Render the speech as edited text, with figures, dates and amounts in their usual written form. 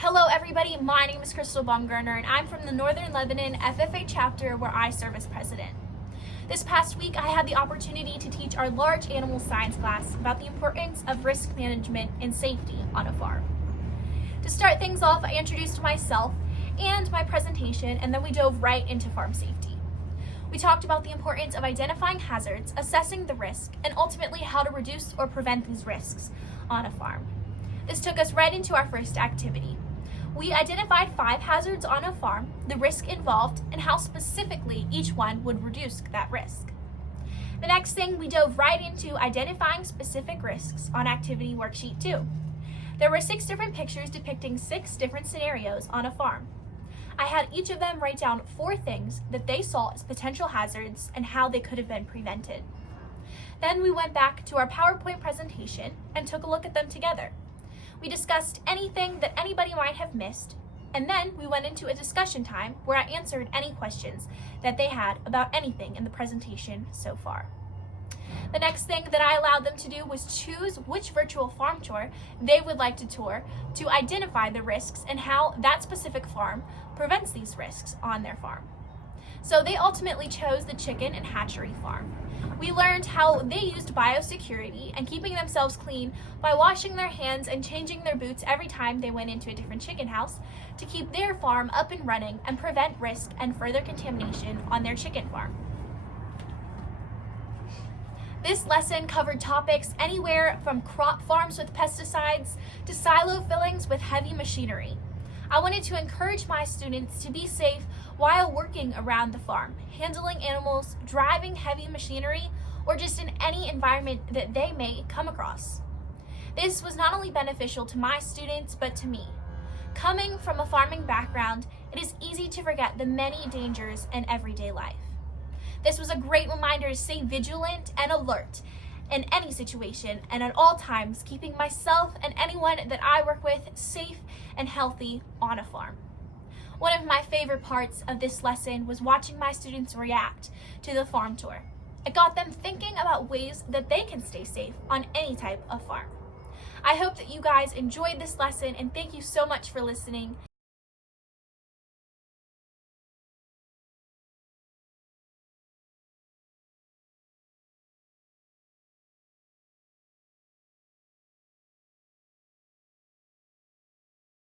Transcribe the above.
Hello everybody, my name is Crystal Bomgardner and I'm from the Northern Lebanon FFA chapter where I serve as president. This past week I had the opportunity to teach our large animal science class about the importance of risk management and safety on a farm. To start things off, I introduced myself and my presentation, and then we dove right into farm safety. We talked about the importance of identifying hazards, assessing the risk, and ultimately how to reduce or prevent these risks on a farm. This took us right into our first activity. We identified 5 hazards on a farm, the risk involved, and how specifically each one would reduce that risk. The next thing, we dove right into identifying specific risks on activity worksheet 2. There were 6 different pictures depicting 6 different scenarios on a farm. I had each of them write down 4 things that they saw as potential hazards and how they could have been prevented. Then we went back to our PowerPoint presentation and took a look at them together. We discussed anything that anybody might have missed, and then we went into a discussion time where I answered any questions that they had about anything in the presentation so far. The next thing that I allowed them to do was choose which virtual farm tour they would like to tour to identify the risks and how that specific farm prevents these risks on their farm. So they ultimately chose the chicken and hatchery farm. We learned how they used biosecurity and keeping themselves clean by washing their hands and changing their boots every time they went into a different chicken house to keep their farm up and running and prevent risk and further contamination on their chicken farm. This lesson covered topics anywhere from crop farms with pesticides to silo fillings with heavy machinery. I wanted to encourage my students to be safe while working around the farm, handling animals, driving heavy machinery, or just in any environment that they may come across. This was not only beneficial to my students, but to me. Coming from a farming background, it is easy to forget the many dangers in everyday life. This was a great reminder to stay vigilant and alert in any situation and at all times, keeping myself and anyone that I work with safe and healthy on a farm. One of my favorite parts of this lesson was watching my students react to the farm tour. It got them thinking about ways that they can stay safe on any type of farm. I hope that you guys enjoyed this lesson, and thank you so much for listening.